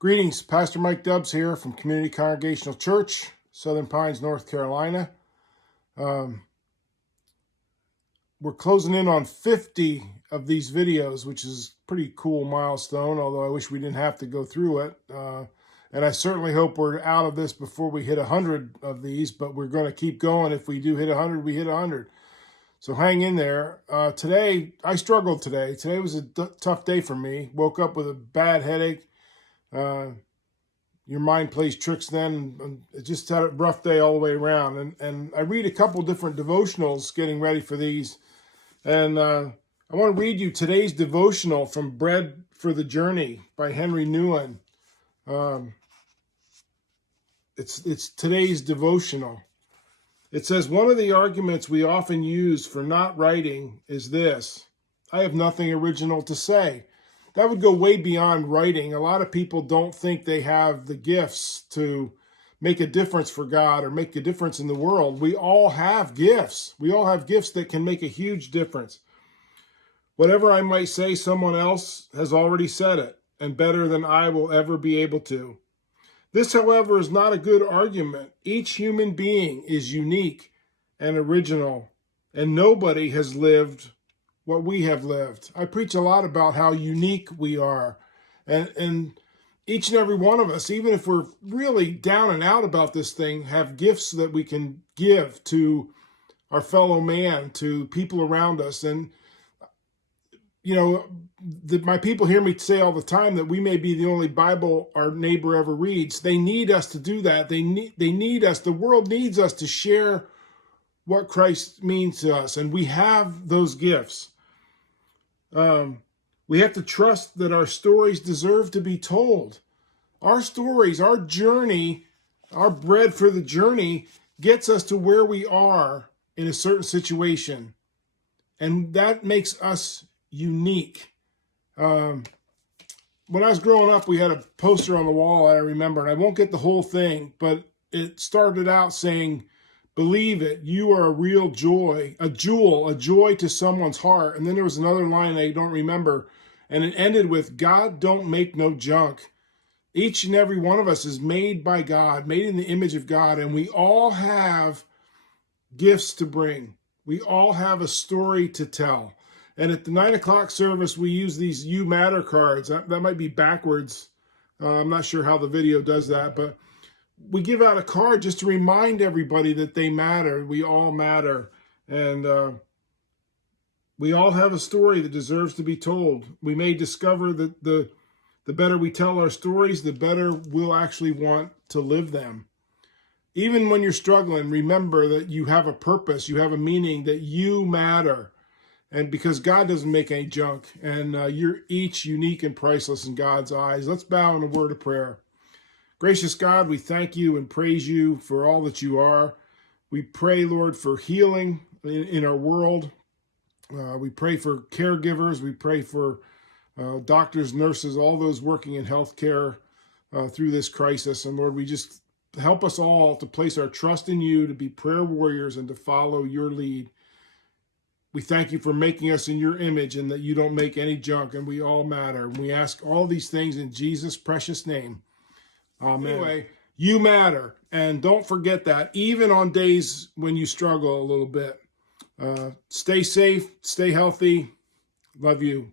Greetings, Pastor Mike Dubbs here from Community Congregational Church, Southern Pines, North Carolina. We're closing in on 50 of these videos, which is a pretty cool milestone, although I wish we didn't have to go through it. And I certainly hope we're out of this before we hit 100 of these, but we're going to keep going. If we do hit 100, we hit 100. So hang in there. Today, I struggled today. Today was a tough day for me. Woke up with a bad headache. Your mind plays tricks then, and it just had a rough day all the way around. And I read a couple different devotionals getting ready for these. And I want to read you today's devotional from Bread for the Journey by Henri Nouwen. It's today's devotional. It says, one of the arguments we often use for not writing is this: I have nothing original to say. That would go way beyond writing. A lot of people don't think they have the gifts to make a difference for God or make a difference in the world. We all have gifts. We all have gifts that can make a huge difference. Whatever I might say, someone else has already said it, and better than I will ever be able to. This, however, is not a good argument. Each human being is unique and original, and nobody has lived what we have lived. I preach a lot about how unique we are. And each and every one of us, even if we're really down and out about this thing, have gifts that we can give to our fellow man, to people around us. And, you know, my people hear me say all the time that we may be the only Bible our neighbor ever reads. They need us to do that. They need us. The world needs us to share what Christ means to us. And we have those gifts. We have to trust that our stories deserve to be told. Our stories, our journey, our bread for the journey gets us to where we are in a certain situation. And that makes us unique. When I was growing up, we had a poster on the wall, I remember, and I won't get the whole thing, but it started out saying, believe it, you are a real joy, a jewel, a joy to someone's heart. And then there was another line I don't remember, and it ended with, God don't make no junk. Each and every one of us is made by God, made in the image of God, and we all have gifts to bring. We all have a story to tell. And at the 9 o'clock service, we use these You Matter cards. That might be backwards. I'm not sure how the video does that, but we give out a card just to remind everybody that they matter. We all matter. And we all have a story that deserves to be told. We may discover that the better we tell our stories, the better we'll actually want to live them. Even when you're struggling, remember that you have a purpose, you have a meaning, that you matter. And because God doesn't make any junk, and you're each unique and priceless in God's eyes. Let's bow in a word of prayer. Gracious God, we thank you and praise you for all that you are. We pray, Lord, for healing in our world. We pray for caregivers. We pray for doctors, nurses, all those working in healthcare through this crisis. And Lord, we just help us all to place our trust in you, to be prayer warriors and to follow your lead. We thank you for making us in your image and that you don't make any junk, and we all matter. And we ask all these things in Jesus' precious name. Amen. Anyway, you matter. And don't forget that, even on days when you struggle a little bit. Stay safe, stay healthy. Love you.